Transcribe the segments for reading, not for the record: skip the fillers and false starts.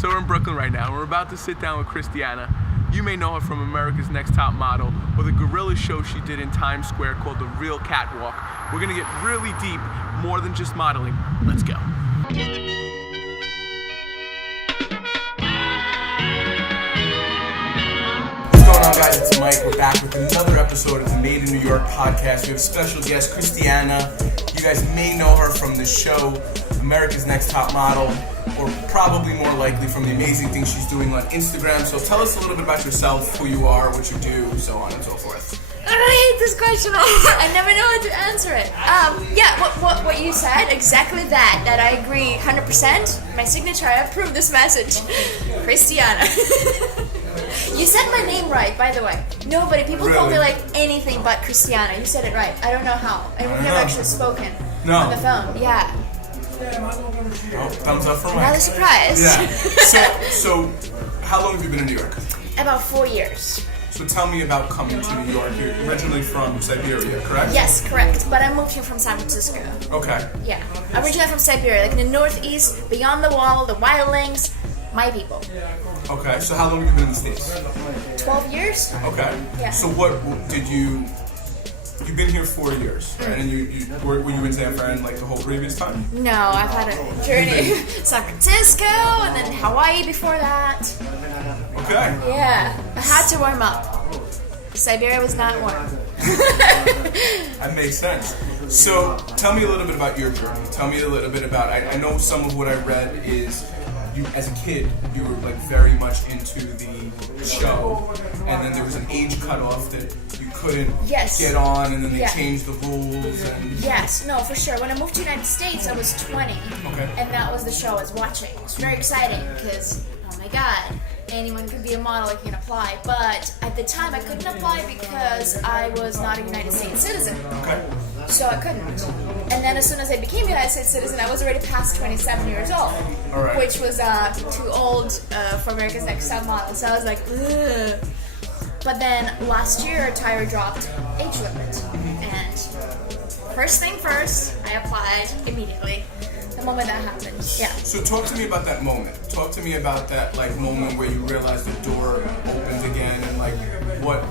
So we're in Brooklyn right now. We're about to sit down with Christiana. You may know her from America's Next Top Model or the gorilla show she did in Times Square called The Real Catwalk. We're gonna get really deep, more than just modeling. Let's go. What's going on, guys? It's Mike. We're back with another episode of the Made in New York podcast. We have a special guest, Christiana. You guys may know her from the show America's Next Top Model, or probably more likely from the amazing things she's doing on Instagram. So tell us a little bit about yourself, who you are, what you do, so on and so forth. I hate this question. I never know how to answer it. What you said, exactly that I agree 100%. My signature, I approve this message. Christiana. You said my name right, by the way. Nobody, people call me like anything but Christiana. You said it right. I don't know how. And we've never actually spoken on the phone. Yeah. Oh, thumbs up for Mike. Another surprise. Yeah. So how long have you been in New York? About 4 years. So tell me about coming to New York. You're originally from Siberia, correct? Yes, correct. But I moved here from San Francisco. Okay. Yeah. Originally from Siberia, like in the northeast, beyond the wall, the wildlings, my people. Okay. So how long have you been in the States? 12 years. Okay. Yeah. So what did you... You've been here 4 years, right? And were you in San Fran like the whole previous time? No, I've had a journey. San Francisco, and then Hawaii before that. Okay. Yeah, I had to warm up. Siberia was not warm. That makes sense. So tell me a little bit about your journey. Tell me a little bit about, I know some of what I read is you, as a kid, you were like very much into the show, and then there was an age cutoff that you couldn't get on, and then they changed the rules. And yes, no, for sure. When I moved to the United States, I was 20, and that was the show I was watching. It was very exciting because, oh my god, anyone could be a model, you can apply. But at the time, I couldn't apply because I was not a United States citizen. Okay. So I couldn't. And then as soon as I became a United States citizen, I was already past 27 years old, which was too old for America's Next Top Model. So I was like, ugh. But then last year, Tyra dropped age limit. And first thing first, I applied immediately. The moment that happened, yeah. So talk to me about that moment. Talk to me about that like moment where you realized the door opened again, and like what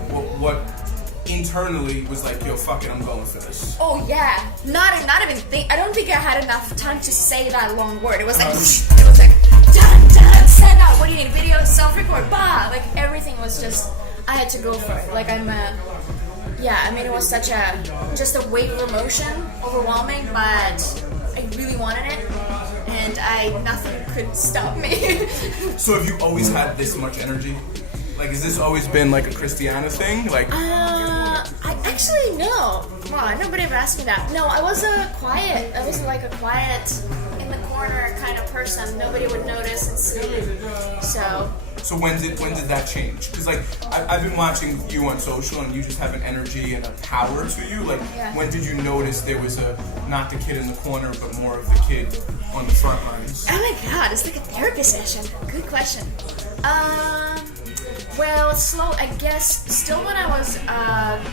internally was like, yo, fuck it, I'm going for this. Oh yeah, not even think. I don't think I had enough time to say that long word. It was like, it was like, dun, send out. What do you need? Video, self-record, bah. Like everything was just, I had to go for it. Like it was such just a wave of emotion, overwhelming, but I really wanted it, and nothing could stop me. So have you always had this much energy? Like, has this always been like a Christiana thing? Like, I actually no. Wow, nobody ever asked me that. No, I was quiet. I was like a quiet, in the corner kind of person. Nobody would notice and see. So when did that change? Because like I've been watching you on social, and you just have an energy and a power to you. Like, when did you notice there was not the kid in the corner, but more of the kid on the front lines? Oh my god, it's like a therapy session. Good question. Well, slow. I guess still when I was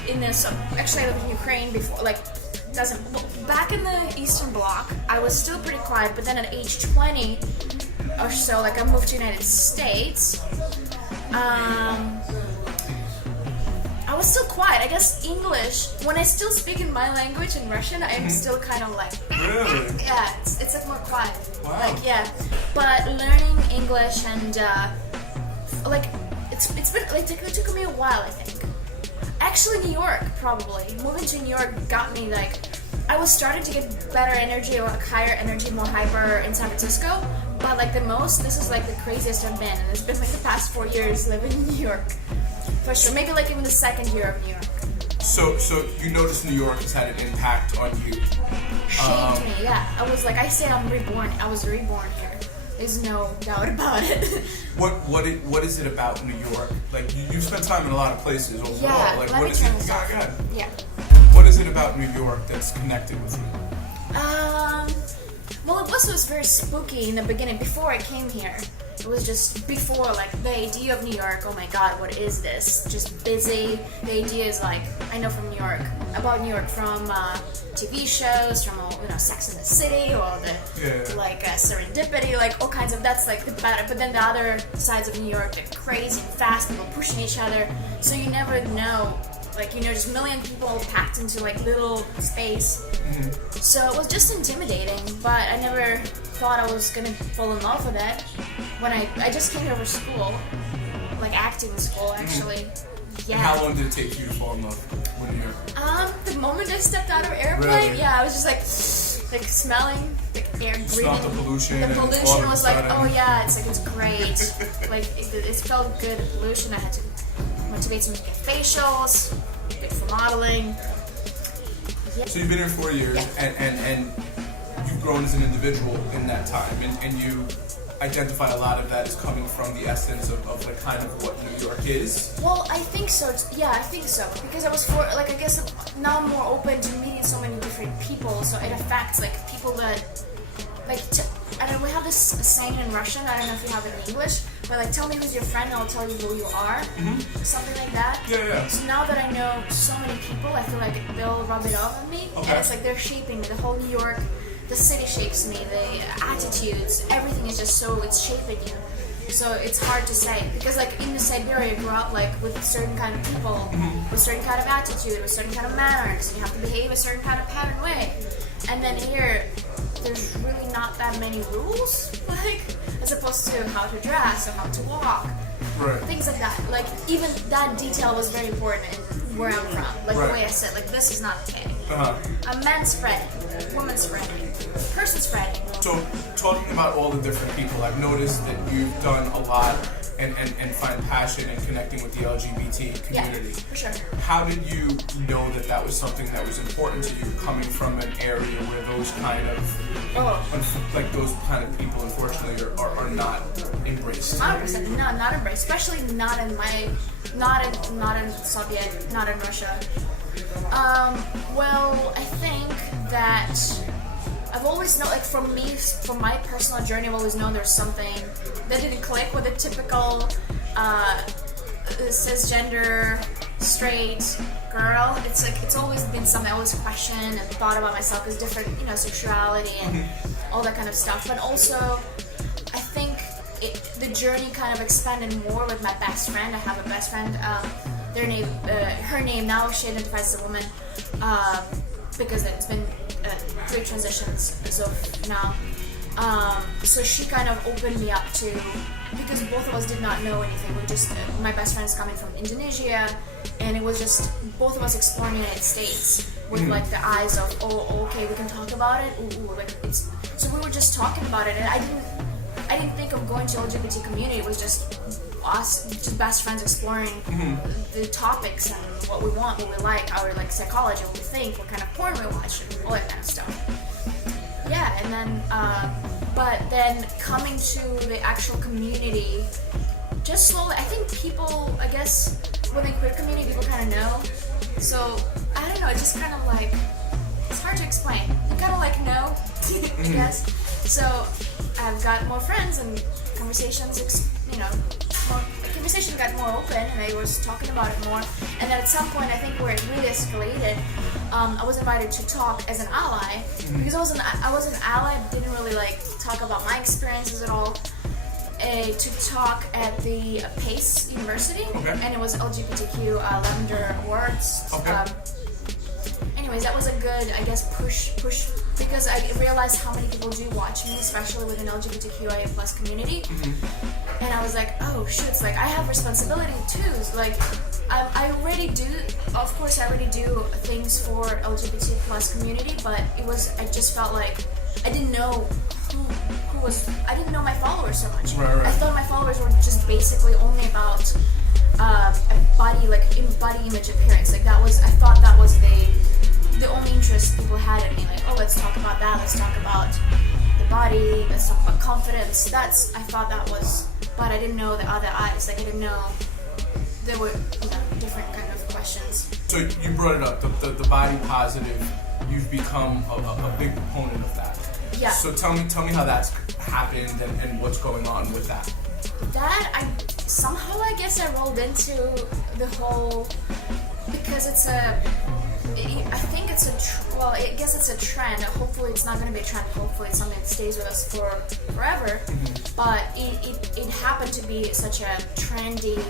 in this. Actually, I lived in Ukraine before. Like, back in the Eastern Bloc, I was still pretty quiet. But then at age 20 or so, like I moved to the United States. I was still quiet. I guess English. When I still speak in my language in Russian, I'm still kind of like. Really? Yeah, it's like more quiet. Wow. Like but learning English and It's been like it took me a while, I think. Actually, New York probably. Moving to New York got me like I was starting to get better energy, or like higher energy, more hyper in San Francisco. But like this is like the craziest I've been, and it's been like the past 4 years living in New York, for sure. Maybe like even the second year of New York. So you notice New York has had an impact on you. Shaped me, yeah. I was like, I say I'm reborn. I was reborn here. There's no doubt about it. What is it about New York? Like you spent time in a lot of places overall. Yeah, like let what me is tell it? you God. Yeah. What is it about New York that's connected with you? Well, it was very spooky in the beginning before I came here. it was just before, like, the idea of New York, oh my god, what is this? Just busy. The idea is like, I know from New York, about New York from TV shows, from, you know, Sex and the City, or the, like, Serendipity, like, all kinds of, that's like the better, but then the other sides of New York, they're crazy and fast, people pushing each other, so you never know, like, you know, just a million people packed into, like, little space. So it was just intimidating, but I never thought I was gonna fall in love with it. When I just came here for school, like acting school, actually. Yeah. And how long did it take you to fall in love with New York? The moment I stepped out of airplane, Really? yeah, I was just like smelling the air, breathing. Smelled the pollution. The and all pollution of a was like, sudden- oh yeah, it's like, it's great. Like, it felt good, the pollution. I had to motivate some to get facials, good for modeling. Yeah. So you've been here 4 years, and you've grown as an individual in that time, and you identify a lot of that as coming from the essence of like kind of what New York is. Well, I think so. Yeah, I think so. Because I was I guess now I'm more open to meeting so many different people, so it affects like people that like. I don't know. We have this saying in Russian. I don't know if you have it in English, but like, tell me who's your friend, and I'll tell you who you are. Something like that. Yeah. So now that I know so many people, I feel like they'll rub it off on me, and it's like they're shaping me. The whole New York. The city shapes me, the attitudes, everything is just so, it's shaping you. So it's hard to say, because like in Siberia, I grew up like with certain kind of people, with certain kind of attitude, with certain kind of manners, you have to behave a certain kind of pattern way. And then here, there's really not that many rules, like, as opposed to how to dress or how to walk. Right. Things like that. Like, even that detail was very important in where I'm from. Like, the way I said, like, this is not okay. A man's spreading, woman's spreading, person's spreading. So, talking about all the different people, I've noticed that you've done a lot and find passion in connecting with the LGBT community. Yeah, for sure. How did you know that that was something that was important to you, coming from an area where those kind of, like those kind of people, unfortunately, are not embraced? 100%, no, not embraced, especially not in Soviet, not in Russia. Well, I think that I've always known, like, from my personal journey, I've always known there's something that didn't click with a typical cisgender, straight girl. It's like, it's always been something I always questioned and thought about myself as different, you know, sexuality and all that kind of stuff. But also, I think the journey kind of expanded more with my best friend. I have a best friend. Her name now, she identifies as a woman, because it's been 3 transitions as of now. So she kind of opened me up to, because both of us did not know anything. We just, my best friend is coming from Indonesia, and it was just both of us exploring the United States with like the eyes of, oh, okay, we can talk about it. Like it's. So we were just talking about it, and I didn't think of going to LGBT community. It was just us, just best friends exploring the topics and what we want, what we like, our like psychology, what we think, what kind of porn we watch, and all that kind of stuff. Yeah, and then, but then coming to the actual community, just slowly, I think people, I guess, when they quit community, people kind of know. So, I don't know, it's just kind of like, it's hard to explain. You kind of like know, I guess. So, I've got more friends and conversations, you know, the conversation got more open, and I was talking about it more. And then at some point, I think where it really escalated, I was invited to talk as an ally, because I was an ally, but didn't really like talk about my experiences at all. To talk at the Pace University, and it was LGBTQ Lavender Awards. Anyways, that was a good, I guess, push, because I realized how many people do watch me, especially within LGBTQIA plus community. And I was like, oh shoot, it's like I have responsibility too. Like I already do, of course, I already do things for LGBT plus community, but I just felt like I didn't know who was. I didn't know my followers so much. Right. I thought my followers were just basically only about a body, like body image appearance. Like I thought that was the only interest people had in me. Like, oh, let's talk about that. Let's talk about the body. Let's talk about confidence. I thought that was, but I didn't know the other eyes. Like I didn't know there were different kind of questions. So you brought it up, the body positive. You've become a big proponent of that. Yeah. So tell me how that's happened and what's going on with that. that I guess I rolled into the whole, because it's a, I think it's a, I guess it's a trend. Hopefully it's not going to be a trend. Hopefully it's something that stays with us for forever. But it happened to be such a trendy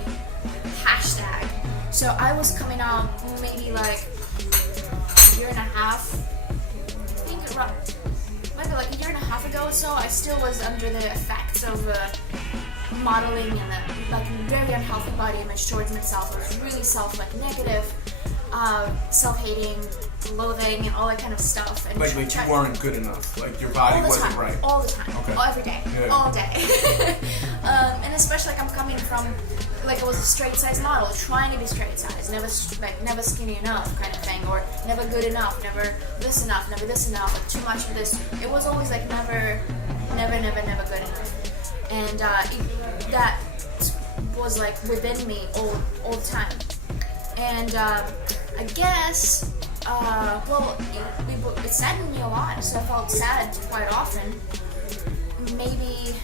hashtag. So I was coming out maybe like a year and a half, I think maybe like a year and a half ago or so. I still was under the effects of modeling and like very unhealthy body image towards myself. I was really negative, self-hating, loathing, and all that kind of stuff. And like you weren't good enough. Like your body wasn't right. All the time. Okay. Every day. Yeah. All day. And especially like I'm coming from, like I was a straight size model, trying to be straight size, never skinny enough kind of thing, or never good enough, never this enough, like too much of this. It was always like never good enough. And that was like within me all the time. And I guess, it saddened me a lot, so I felt sad quite often. Maybe,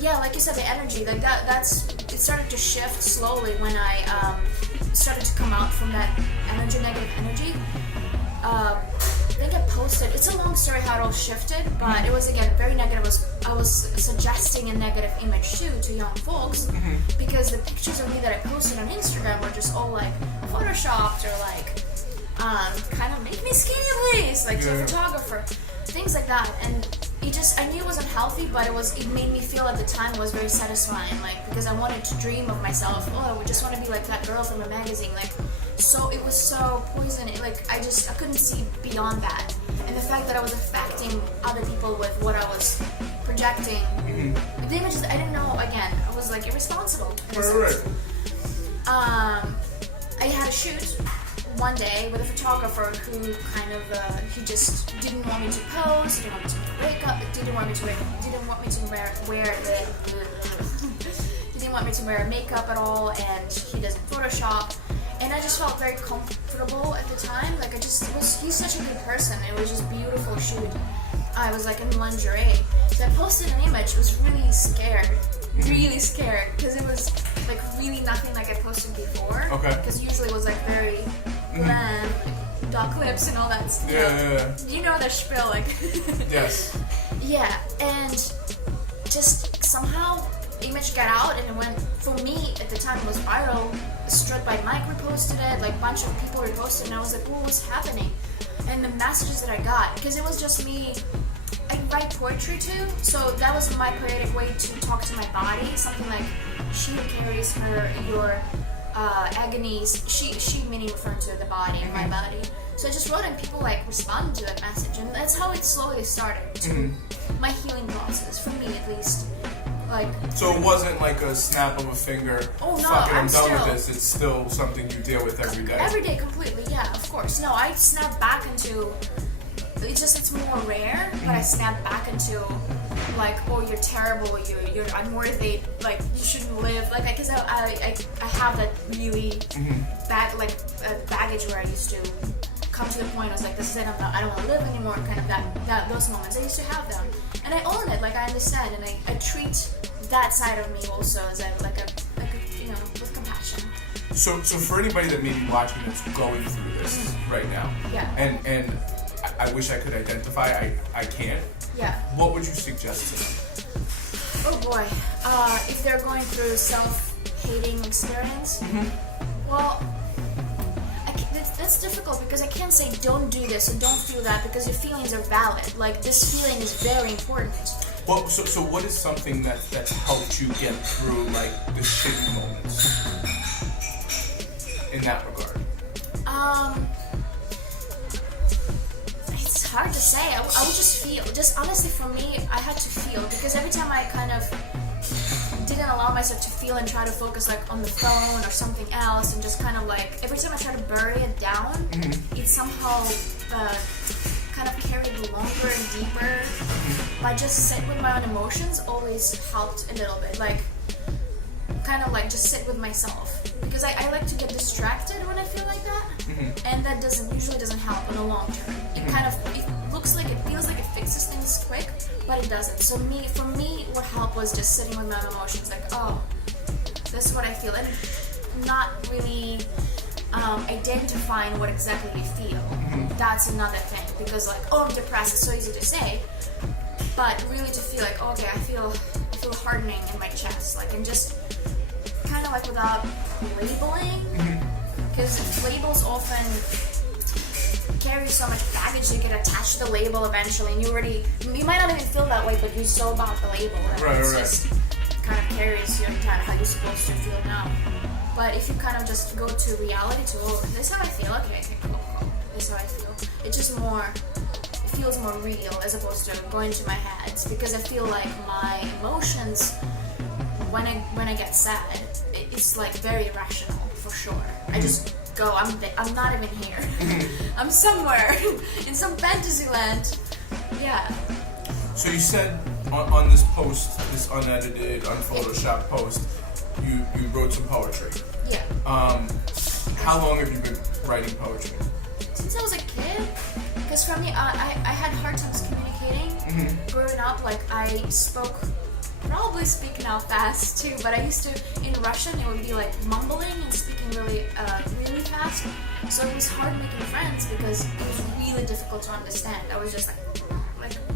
yeah, like you said, the energy, like it started to shift slowly when I started to come out from that negative energy. I think I posted, it's a long story how it all shifted, but it was again very negative. I was suggesting a negative image too to young folks, because the pictures of me that I posted on Instagram were just all like photoshopped, or like kind of make me skinny please, like to a photographer, things like that. And I knew it was unhealthy, but it made me feel at the time it was very satisfying, like, because I wanted to dream of myself, I just want to be like that girl from a magazine, like, so it was so poisonous, like, I couldn't see beyond that. And the fact that I was affecting other people with what I was projecting, the images, I didn't know, again, I was like irresponsible. Right. I had a shoot one day with a photographer who kind of, he just didn't want me to pose, didn't want me to make makeup, didn't want me to wear makeup at all, and he doesn't Photoshop. And I just felt very comfortable at the time. Like he's such a good person. It was just beautiful shoot. I was like in lingerie. So I posted an image. I was really scared, because it was like really nothing like I posted before. Okay. Because usually it was like very bland, like duck lips and all that stuff. Yeah. You know the spiel, like. Yes. Yeah, and just somehow image got out, and it went, for me at the time it was viral. Strut by Mike reposted it, like a bunch of people reposted, and I was like, what was happening? And the messages that I got, because it was just me, I write poetry too, so that was my poetic way to talk to my body, something like, she who carries your agonies, she meaning referring to the body and my body. So I just wrote, and people like responded to that message, and that's how it slowly started to my healing process, for me at least. Like, so it wasn't like a snap of a finger. Oh no, I'm done with this. It's still something you deal with every day. Every day, completely. Yeah, of course. No, I snap back into. It's more rare, but I snap back into like, oh, you're terrible. You're unworthy. Like, you shouldn't live. Like, because I have that really baggage where I used to come to the point. I was like, this is it. I don't want to live anymore. Kind of those moments. I used to have them. And I own it, like I understand, and I treat that side of me also as like a with compassion. So for anybody that may be watching that's going through this right now, and I wish I could identify, I can't. Yeah. What would you suggest to them? Oh boy, if they're going through self-hating experience, well. That's difficult, because I can't say don't do this or don't feel that, because your feelings are valid. Like, this feeling is very important. Well, so what is something that's helped you get through like the shitty moments in that regard? It's hard to say. I would just feel. Just honestly, for me, I had to feel, because every time I kind of didn't allow myself to feel and try to focus like on the phone or something else, and just kind of like every time I try to bury it down, it somehow kind of carried longer and deeper. But just sit with my own emotions always helped a little bit, like kind of like just sit with myself, because I like to get distracted when I feel like that, and that usually doesn't help in the long term. It feels like it fixes things quick, but it doesn't. So for me, what helped was just sitting with my own emotions, like, This is what I feel, and not really identifying what exactly you feel. That's another thing, because like, oh, I'm depressed, it's so easy to say, but really to feel like, oh, okay, I feel hardening in my chest, like, and just kind of like without labeling, because labels often carry so much baggage. You get attached to the label eventually, and you might not even feel that way, but you're so about the label that just kind of carries your entire how you're supposed to feel now. But if you kind of just go to reality, to, oh, this is how I feel, okay, cool, this is how I feel. It feels more real as opposed to going to my head, because I feel like my emotions, when I get sad, it's like very irrational, for sure. I just go, I'm not even here. I'm somewhere in some fantasy land. Yeah. So you said on this post, this unedited, unphotoshopped post, you wrote some poetry. Yeah. How long have you been writing poetry? Since I was a kid, because for me, I had hard times communicating. Growing up, like I probably speak now fast too, but I used to, in Russian, it would be like mumbling and speaking really fast. So it was hard making friends because it was really difficult to understand. I was just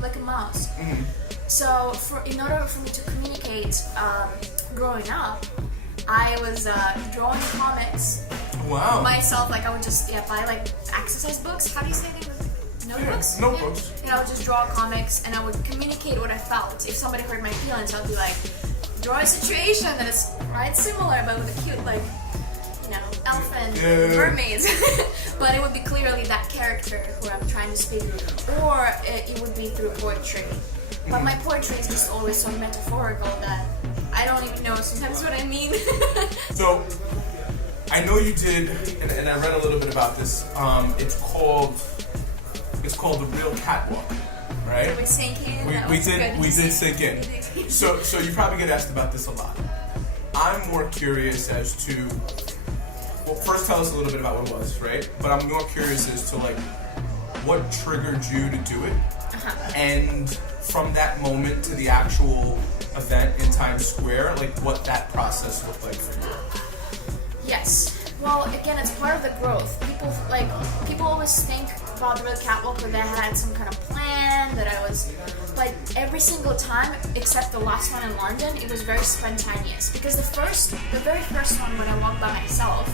like a mouse. So in order for me to communicate, growing up, I was drawing comics. Wow. Myself, like I would just buy like exercise books. How do you say it? Notebooks? Yeah, notebooks. Yeah, I would just draw comics and I would communicate what I felt. If somebody hurt my feelings, I'd be like, draw a situation that is right similar, but with a cute elf and mermaids. But it would be clearly that character who I'm trying to speak, or it would be through poetry. But my poetry is just always so metaphorical that I don't even know sometimes what I mean. So, I know you did, and I read a little bit about this. It's called the Real Catwalk, right? Did we sink in? We did sink in. So you probably get asked about this a lot. I'm more curious as to, well, first tell us a little bit about what it was, right? But I'm more curious as to like what triggered you to do it, and from that moment to the actual event in Times Square, like what that process looked like for you. Yes. Well, again, it's part of the growth. People always think about the Real Catwalk where they had some kind of plan that but every single time, except the last one in London, it was very spontaneous. Because the very first one when I walked by myself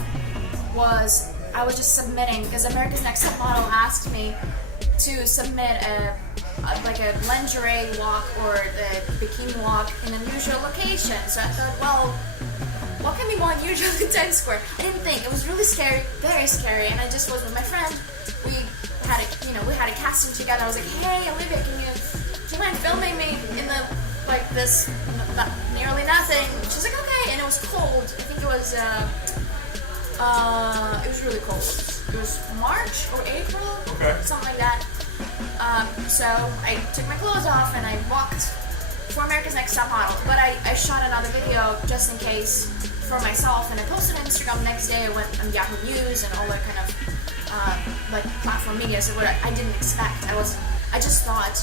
I was just submitting, because America's Next Top Model asked me to submit a lingerie walk or the bikini walk in an unusual location. So I thought, well, what can be more unusual than Times Square? I didn't think. It was really scary, very scary, and I just was with my friend. We had a casting together. I was like, hey, Olivia, do you mind filming me in this nearly nothing? She's like, okay, and it was cold. I think it was really cold. It was March or April, something like that. So I took my clothes off and I walked for America's Next Top Model, but I shot another video just in case for myself, and I posted on Instagram the next day. I went on Yahoo News and all that kind of platform media. So what I didn't expect, I just thought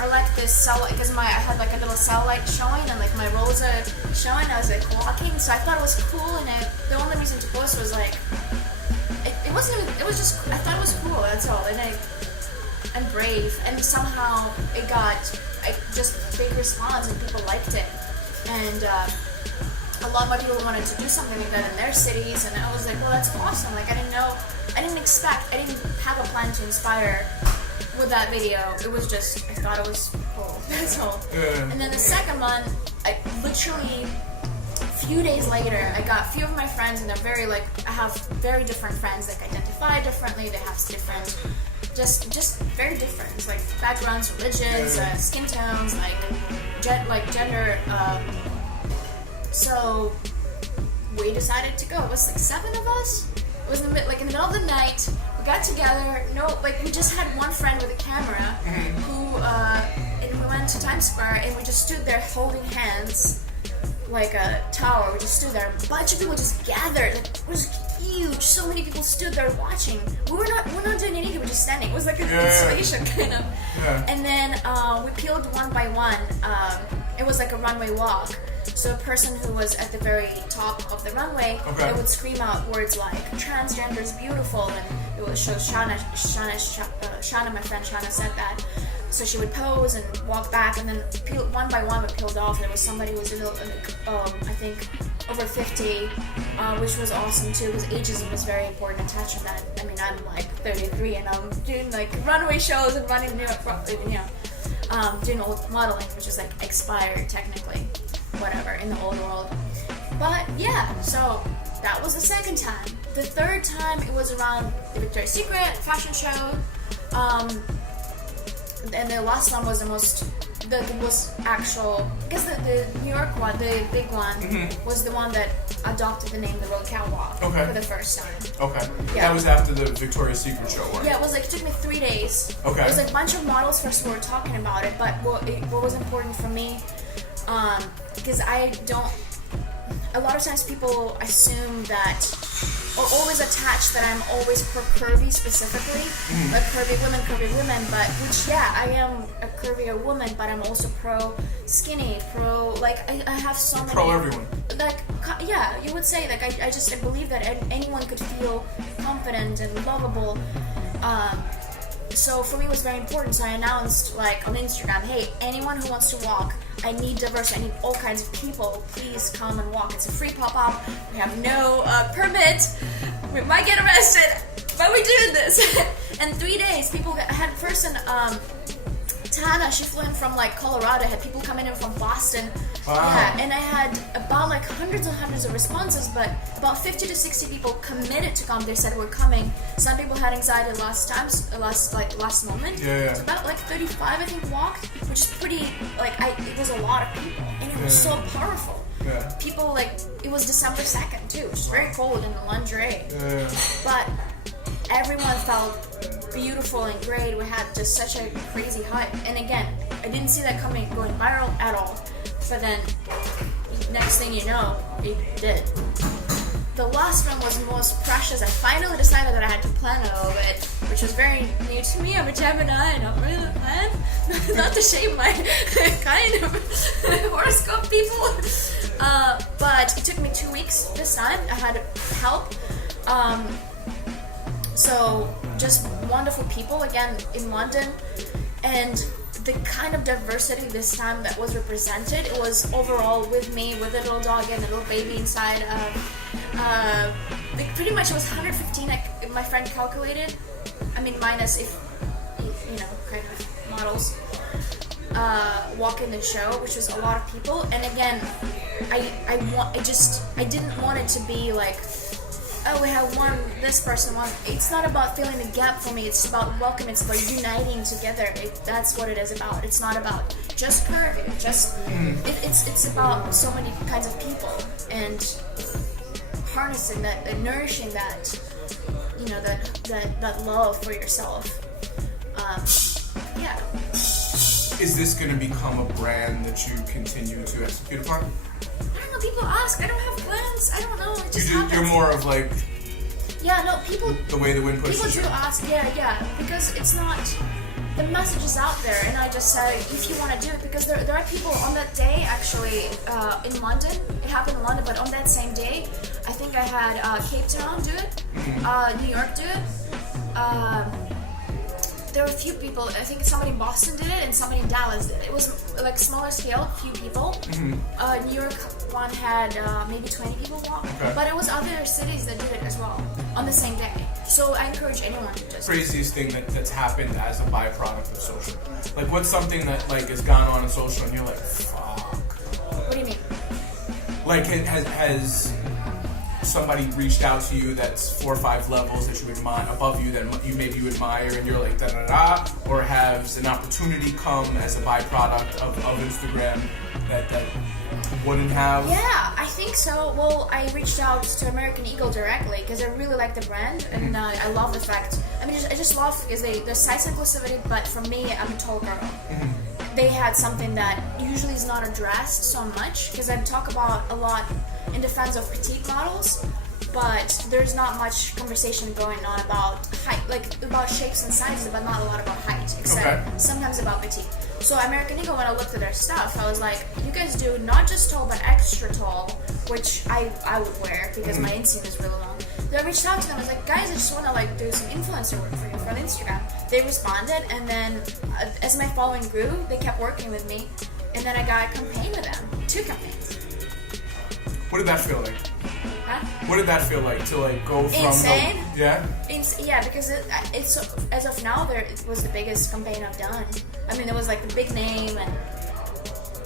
I like this cell light, because I had like a little cell light showing and like my rolls are showing. I was like walking, so I thought it was cool, and the only reason to post was like it wasn't even, it was just, I thought it was cool, that's all. And I'm brave, and somehow it got just big response and people liked it, and a lot more people wanted to do something like that in their cities, and I was like, well, that's awesome. Like I didn't have a plan to inspire with that video. It was just, I thought it was cool, that's all. And then the second one, I literally a few days later, I got a few of my friends, and they're I have very different friends, like identify differently, they have different, just very different, like backgrounds, religions, skin tones, gender. So we decided to go. It was like 7 of us. It was in the middle of the night. We got together. We just had one friend with a camera who, and we went to Times Square, and we just stood there holding hands like a tower. We just stood there. A bunch of people just gathered. It was huge. So many people stood there watching. We're not doing anything. We're just standing. It was like an installation kind of. And then we peeled one by one. It was like a runway walk. So a person who was at the very top of the runway, they would scream out words like "transgender is beautiful," and it would show Shana, my friend Shana said that. So she would pose and walk back, and then one by one would peeled off. And there was somebody who was I think over 50, which was awesome too, because ageism was very important attached to that. I mean, I'm like 33 and I'm doing like runway shows and running doing old modeling, which is like expired technically, whatever, in the old world. But yeah, so that was the second time. The third time it was around the Victoria's Secret fashion show, and the last one was the most. Because the New York one, the big one, was the one that adopted the name The Road Catwalk for the first time. Okay. Yeah. That was after the Victoria's Secret show one. Yeah, it was like, it took me 3 days. Okay. It was like a bunch of models first were talking about it, but what was important for me, because a lot of times people assume that, or always attach that I'm always pro curvy specifically, like curvy women, but which I am a curvier woman, but I'm also pro skinny, pro like I have so many. Pro everyone. Like you would say like I believe that anyone could feel confident and lovable. So for me it was very important. So I announced like on Instagram, hey, anyone who wants to walk, I need diversity, I need all kinds of people, please come and walk. It's a free pop-up, we have no permit, we might get arrested, but we're doing this. And 3 days, I had a person, Tana, she flew in from like Colorado, I had people coming in from Boston. Wow. Yeah, and I had about like hundreds and hundreds of responses, but about 50 to 60 people committed to come. They said we're coming. Some people had anxiety last moment. Yeah. So about like 35 I think walked, which is pretty it was a lot of people, and it was so powerful. Yeah. People like it was December 2nd too. It was very cold in the lingerie. Yeah. But everyone felt beautiful and great. We had just such a crazy hype. And again, I didn't see that going viral at all. But then, next thing you know, it did. The last one was most precious. I finally decided that I had to plan a little bit, which was very new to me. I'm a Gemini, and I'm really plan. Not to shame my kind of horoscope people. But it took me 2 weeks this time. I had help. So just wonderful people again in London, and the kind of diversity this time that was represented, it was overall with me, with a little dog and a little baby inside. Pretty much it was 115. My friend calculated. I mean, minus if kind of models walk in the show, which was a lot of people. And again, I didn't want it to be like, oh, we have this person. It's not about filling the gap for me. It's about welcome. It's about uniting together. That's what it is about. It's not about just curvy. It's about so many kinds of people and harnessing that and nourishing that, that love for yourself. Is this going to become a brand that you continue to execute upon? I don't know. People ask. I don't have plans. I don't know. It just happens. You're more of like. Yeah, no. People. The way the wind pushes. People do ask. Yeah. Because it's not. The message is out there, and I just say if you want to do it, because there are people on that day actually in London. It happened in London, but on that same day, I think I had Cape Town do it, New York do it. There were a few people. I think somebody in Boston did it and somebody in Dallas did it. It was like smaller scale, few people. New York one had maybe 20 people walk, but it was other cities that did it as well on the same day. So I encourage anyone to just. Craziest thing that's happened as a byproduct of social. Like, what's something that like has gone on in social and you're like, fuck. What do you mean? Like, has somebody reached out to you that's 4 or 5 levels that you admire above you that you admire, and you're like da da da, or has an opportunity come as a byproduct of Instagram that wouldn't have? Yeah, I think so. Well, I reached out to American Eagle directly because I really like the brand, and I love the fact. I mean, I just love because there's size inclusivity, but for me, I'm a tall girl. They had something that usually is not addressed so much, because I talk about a lot in defense of petite models, but there's not much conversation going on about height, like about shapes and sizes, but not a lot about height, except sometimes about petite. So American Eagle, when I looked at their stuff, I was like, you guys do not just tall, but extra tall, which I would wear because my inseam is really long. So I reached out to them. I was like, guys, I just want to like do some influencer work for you for Instagram. They responded, and then as my following grew, they kept working with me, and then I got a campaign with them, 2 campaigns. What did that feel like? Huh? What did that feel like to like go from Insane. Yeah, because it's as of now it was the biggest campaign I've done. I mean, it was like the big name and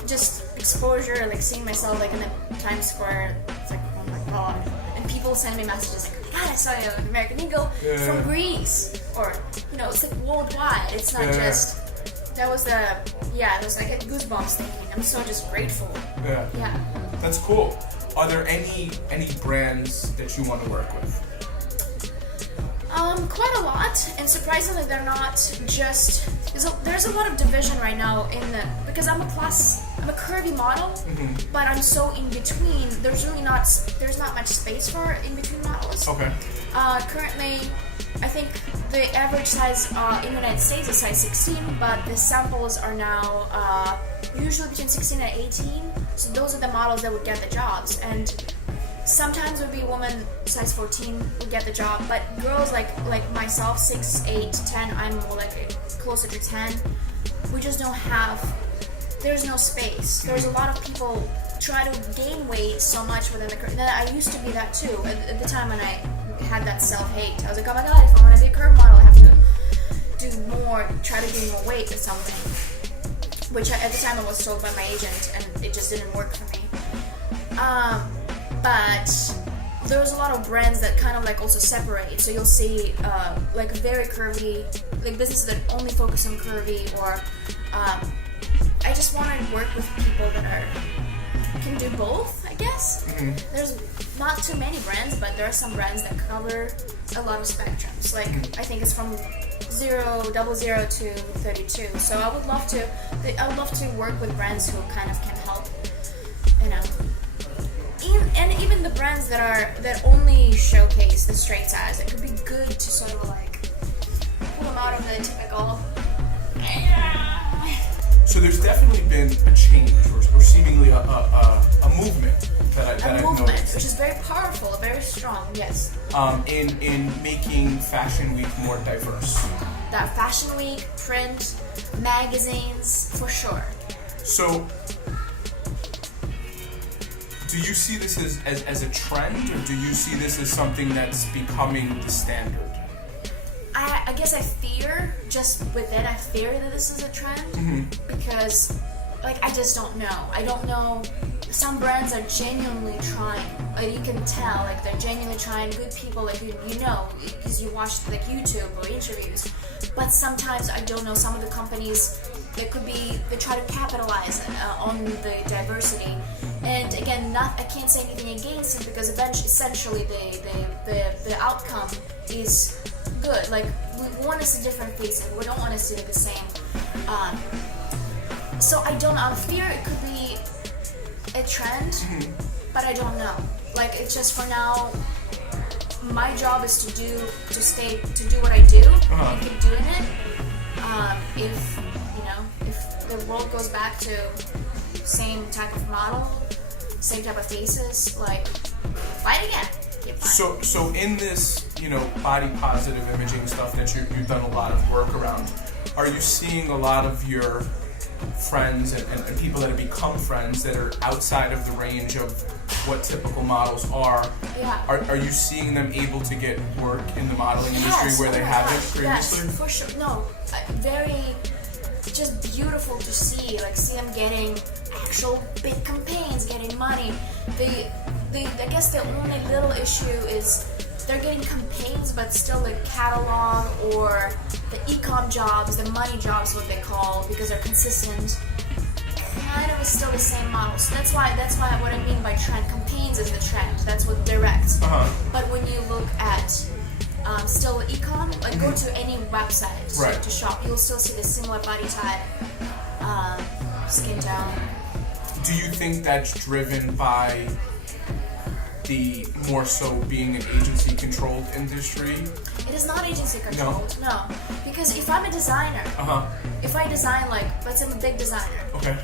just exposure, like seeing myself like in the Times Square. It's like, oh my god! And people send me messages like, God, I saw you on American Eagle from Greece, or it's like worldwide. It's not just. That was it was like a goosebumps thinking. I'm so just grateful. Yeah. That's cool. Are there any brands that you want to work with? Quite a lot, and surprisingly, they're not just. There's a lot of division right now because I'm a curvy model, but I'm so in between. There's not much space for in between models. Okay. Currently, I think the average size in the United States is size 16, but the samples are now usually between 16 and 18. So those are the models that would get the jobs, and sometimes it would be a woman size 14 would get the job, but girls like myself, 6, 8, 10, I'm more like closer to 10. We just don't have. There's no space. There's a lot of people try to gain weight so much within the curve. I used to be that too. At the time when I had that self-hate, I was like, oh my god, if I want to be a curve model, I have to do more, try to gain more weight or something. Which at the time I was told by my agent, and it just didn't work for me. But there's a lot of brands that kind of like also separate. So you'll see like very curvy, like businesses that only focus on curvy, or I just want to work with people that can do both, I guess. There's not too many brands, but there are some brands that cover a lot of spectrums. Like I think it's from 0, 00 to 32. So I would love to work with brands who kind of can help, and even the brands that only showcase the straight size. It could be good to sort of like pull them out of the typical. So there's definitely been a change, or seemingly a movement that I've noticed, which is very powerful, very strong. Yes. In making Fashion Week more diverse. That Fashion Week, print, magazines, for sure. So, do you see this as a trend, or do you see this as something that's becoming the standard? I guess I fear that this is a trend, because I just don't know. I don't know. Some brands are genuinely trying. Like you can tell, like they're genuinely trying. Good people, like because you watch like YouTube or interviews. But sometimes I don't know. Some of the companies, they try to capitalize on the diversity. And again, I can't say anything against it, because essentially the outcome is good. Like we want to see different faces. We don't want to see the same. So I don't know. I fear it could be a trend, but I don't know. Like it's just for now. My job is to do what I do and keep doing it. If the world goes back to same type of model, same type of faces, like fight again. So in this, body positive imaging stuff that you've done a lot of work around, are you seeing a lot of your friends and people that have become friends that are outside of the range of what typical models are? Yeah. Are you seeing them able to get work in the modeling industry where they haven't previously? Yes, for sure. No, very just beautiful to see. Like see them getting actual big campaigns, getting money. I guess the only little issue is they're getting campaigns, but still the catalog or the e-com jobs, the money jobs, what they call, because they're consistent, kind of is still the same model. So that's why what I mean by trend, campaigns is the trend. That's what direct. But when you look at still e-com, like go to any website to shop, you'll still see the similar body type, skin tone. Do you think that's driven by the more so being an agency-controlled industry? It is not agency controlled. No. Because if I'm a designer, if I design like, let's say I'm a big designer. Okay.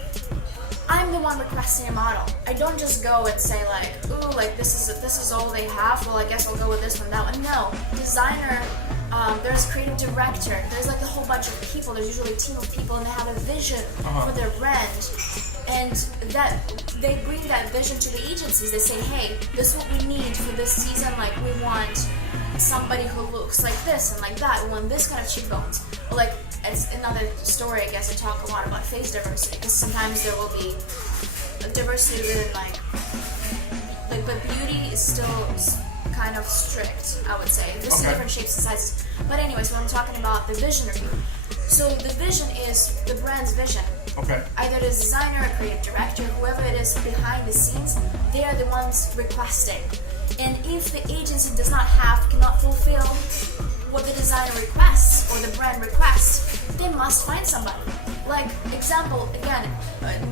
I'm the one requesting a model. I don't just go and say like, ooh, like this is all they have. Well, I guess I'll go with this one, that one. No, designer. There's creative director. There's like a whole bunch of people. There's usually a team of people, and they have a vision for their brand, and that they bring that vision to the agencies. They say, hey, this is what we need for this season. Like we want somebody who looks like this and like that. We want this kind of cheekbones. Or like it's another story. I guess I talk a lot about face diversity because sometimes there will be a diversity within like, but beauty is still kind of strict, I would say. There's different shapes and sizes. But anyways, when I'm talking about the vision review, so the vision is the brand's vision. Okay. Either the designer, a creative director, whoever it is behind the scenes, they are the ones requesting. And if the agency cannot fulfill what the designer requests or the brand requests, they must find somebody. Like, example, again,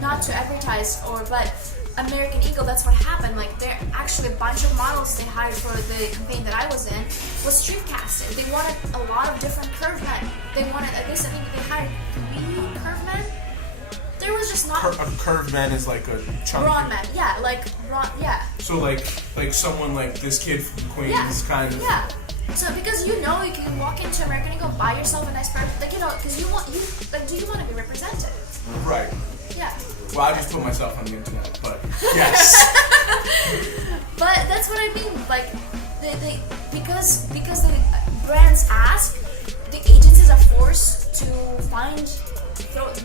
not to advertise but American Eagle, that's what happened. Like, there actually a bunch of models they hired for the campaign that I was in was street casted. They wanted a lot of different curve men. They wanted, at least I think they hired 3 curve men. There was just not a curve man is like a chunky. Brawn man, yeah, like brawn, yeah. So like someone like this kid from Queens, kind of. Yeah. So because you can walk into American Eagle, buy yourself a nice pair, like because do you want to be represented? Right. Yeah. Well, I just put myself on the internet, but yes. But that's what I mean. Like, because the brands ask, the agencies are forced to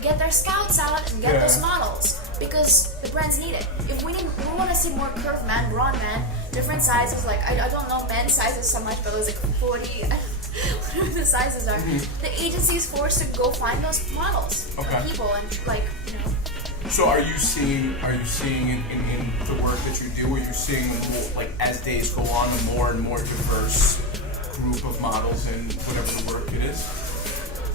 get their scouts out and get those models because the brands need it. If we want to see more curved men, brawn men, different sizes. Like I don't know men's sizes so much, but it was like 40. Whatever the sizes are. The agency is forced to go find those models, people, and like So are you seeing in the work that you do, are you seeing more, like as days go on, a more and more diverse group of models in whatever the work it is?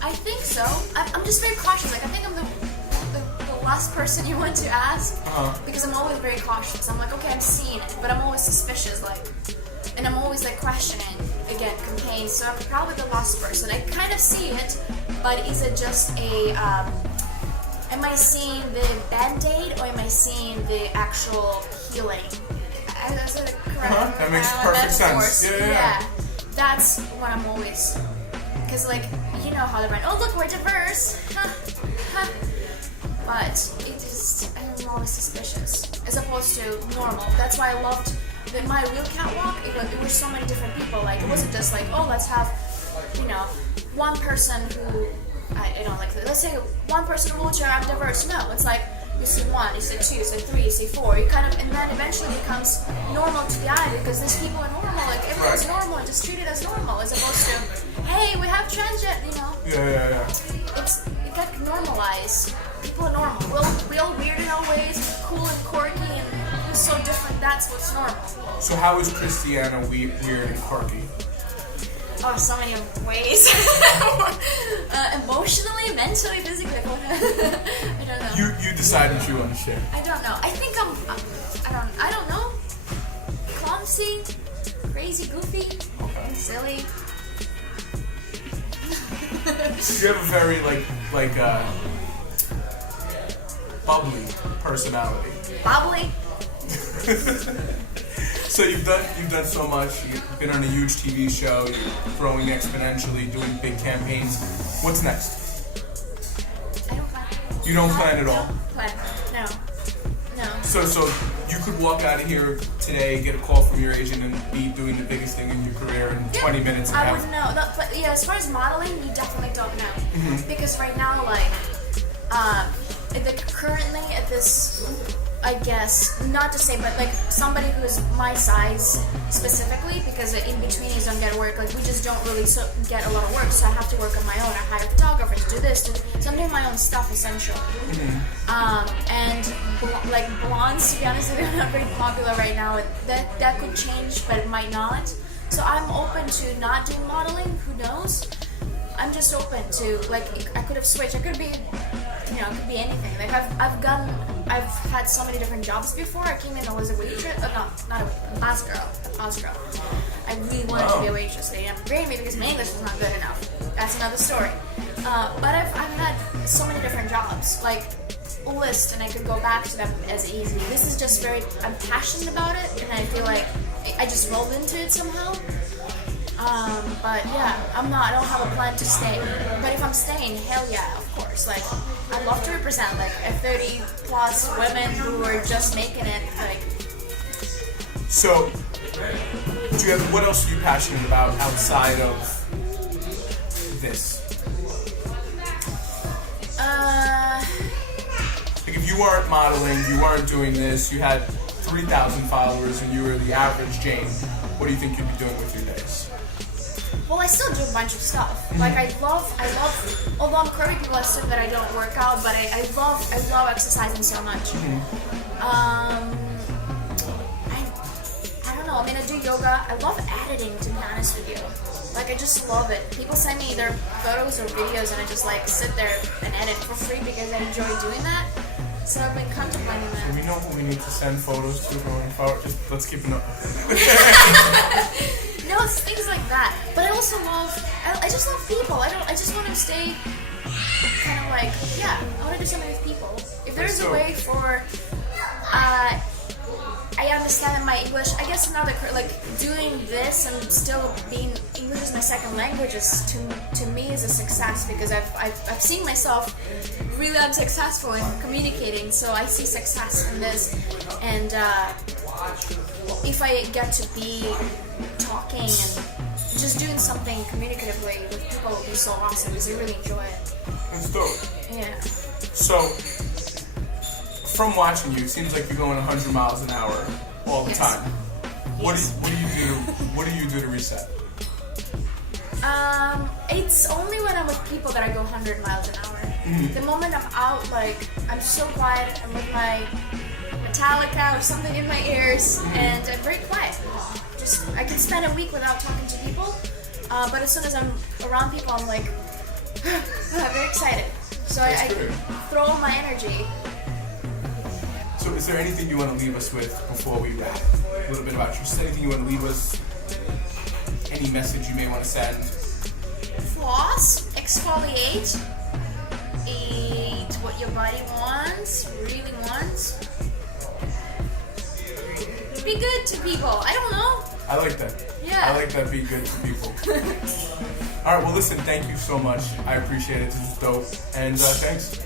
I think so. I'm just very cautious. Like I think I'm the last person you want to ask because I'm always very cautious. I'm like, okay, I'm seeing it, but I'm always suspicious, and I'm always like questioning again campaigns. So I'm probably the last person. I kind of see it, but is it just a am I seeing the band-aid or am I seeing the actual healing? Is it correct? That makes perfect sense. Yeah. That's what I'm always, because like you know how the brand. Oh look, we're diverse. But I'm always suspicious as opposed to normal. That's why I loved my real catwalk. It was so many different people. Like it wasn't just like, oh, let's have one person who I don't like. Let's say one person in a wheelchair. I'm diverse. No, it's like you see 1, you see 2, you see 3, you see 4. You kind of, and then eventually becomes normal to the eye because these people are normal. Like everyone's normal, and just treated as normal, as opposed to, hey, we have transgender. Yeah. It got normalized. People are normal. We're all weird in our ways, cool and quirky, and we're so different. That's what's normal. So how is Khrystyana weird and quirky? Oh, so many ways. Emotionally, mentally, physically. I don't know. You decide what you want to share. I don't know. I think I don't know. Clumsy, crazy, goofy, and silly. You have a very bubbly personality. Bubbly. So you've done so much. You've been on a huge TV show. You're growing exponentially, doing big campaigns. What's next? I don't plan. You don't plan at all? No. So you could walk out of here today, get a call from your agent, and be doing the biggest thing in your career in 20 minutes. I wouldn't know. No, but yeah, as far as modeling, you definitely don't know. Because right now, currently at this, I guess, not to say, but like somebody who's my size specifically, because in between you don't get work, like we just don't really get a lot of work, so I have to work on my own. I hire a photographer to do this, so I'm doing my own stuff essentially. And like blondes, to be honest with you, are not very popular right now. That could change, but it might not. So I'm open to not doing modeling. Who knows? I'm just open to, like, I could have switched. I could be you know, it could be anything. Like I've had so many different jobs before. I came in as a waitress, not a boss girl, a boss girl. I really wanted to be a waitress. They upgraded me because my English was not good enough. That's another story. But I've had so many different jobs, like a list, and I could go back to them as easy. This is just I'm passionate about it, and I feel like I just rolled into it somehow. But yeah, I don't have a plan to stay. But if I'm staying, hell yeah, of course. Like, I'd love to represent like a 30 plus women who are just making it. Like, so, what else are you passionate about outside of this? Like, if you weren't modeling, you weren't doing this, you had 3,000 followers, and you were the average Jane, what do you think you'd be doing with your days? well, I still do a bunch of stuff. Like I love, although I'm curvy, people assume that I don't work out, but I love exercising so much. I don't know, I mean, I do yoga. I love editing, to be honest with you. Like, I just love it. People send me their photos or videos and I just like sit there and edit for free because I enjoy doing that. So I've been contemplating that. Do we know who we need to send photos to going forward? Just let's keep it up. No, it's things like that. But I also love, I just love people. I just want to stay kind of like, yeah, I want to do something with people. If there's a way for, I understand that my English, I guess now that like doing this and still being English is my second language is to me is a success because I've seen myself really unsuccessful in communicating, so I see success in this, and if I get to be talking and just doing something communicatively with people will be so awesome because I really enjoy it. That's dope. Yeah. So, from watching you, it seems like you're going 100 miles an hour all the time. What do you do to reset? It's only when I'm with people that I go 100 miles an hour. Mm-hmm. The moment I'm out, like, I'm so quiet, I'm with my Metallica or something in my ears, and I'm very quiet. Just, I can spend a week without talking to people, but as soon as I'm around people, I'm like, very excited. So I throw all my energy. So is there anything you want to leave us with before we wrap? A little bit about yourself. Anything you want to leave us? Any message you may want to send? Floss, exfoliate, eat what your body wants, really wants. Be good to people. I don't know. I like that. Yeah. I like that. Be good to people. All right. Well, listen. Thank you so much. I appreciate it. This is dope. And thanks.